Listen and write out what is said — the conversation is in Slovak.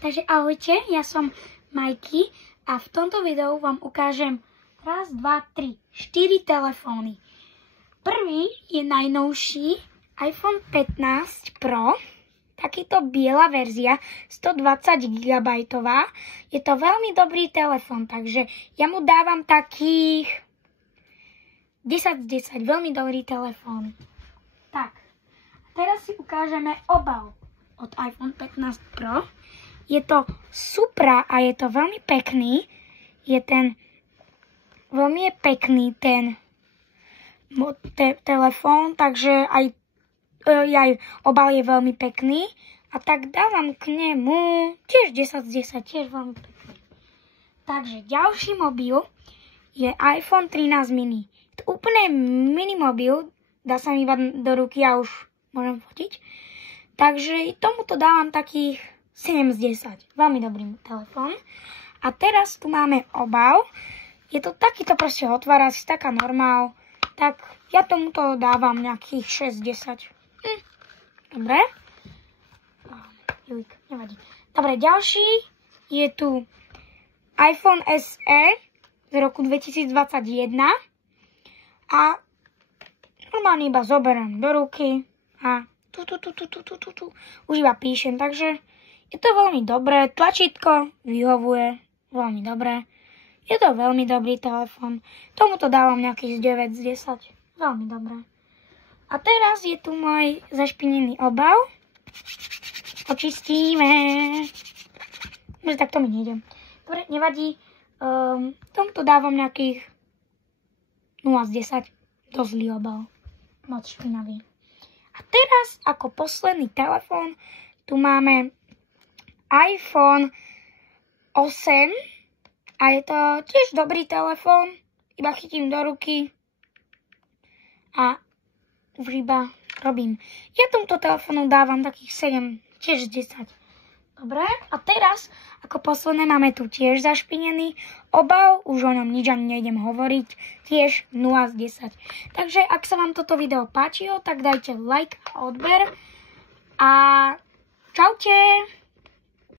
Takže ahojte, ja som Majky a v tomto videu vám ukážem 1, 2, 3, 4 telefóny. Prvý je najnovší iPhone 15 Pro, takýto biela verzia, 120 GB. Je to veľmi dobrý telefón, takže ja mu dávam takých 10 z 10, veľmi dobrý telefón. Tak, teraz si ukážeme obal od iPhone 15 Pro. Je to Supra a je to veľmi pekný. Veľmi je pekný ten telefón, takže aj obal je veľmi pekný. A tak dávam k nemu tiež 10 z 10, tiež veľmi pekný. Takže ďalší mobil je iPhone 13 mini. To úplne mini mobil, dá sa mi iba do ruky a už môžem fotiť. Takže tomuto dávam takých 7 z 10. Veľmi dobrý telefón. A teraz tu máme obal. Je to takýto proste otvárač, taká normál. Tak ja tomuto dávam nejakých 6 z 10. Dobre. Nevadí. Dobre, ďalší je tu iPhone SE z roku 2021. A normálne iba zoberiem do ruky a už iba píšem, takže je to veľmi dobré, tlačítko vyhovuje veľmi dobre, je to veľmi dobrý telefón, tomuto dávam nejakých 9 z 10, veľmi dobré. A teraz je tu môj zašpinený obal, očistíme, že tak to mi nejde, dobre, nevadí, tomuto dávam nejakých 0 z 10, dosť zlý obal, moc špinavý. A teraz ako posledný telefón tu máme iPhone 8 a je to tiež dobrý telefón, iba chytím do ruky a už iba robím. Ja tomuto telefónu dávam takých 7, tiež 10. Dobre, a teraz ako posledné máme tu tiež zašpinený obal, už o ňom nič ani nejdem hovoriť, tiež 0 z 10. Takže ak sa vám toto video páčilo, tak dajte like a odber a čaute!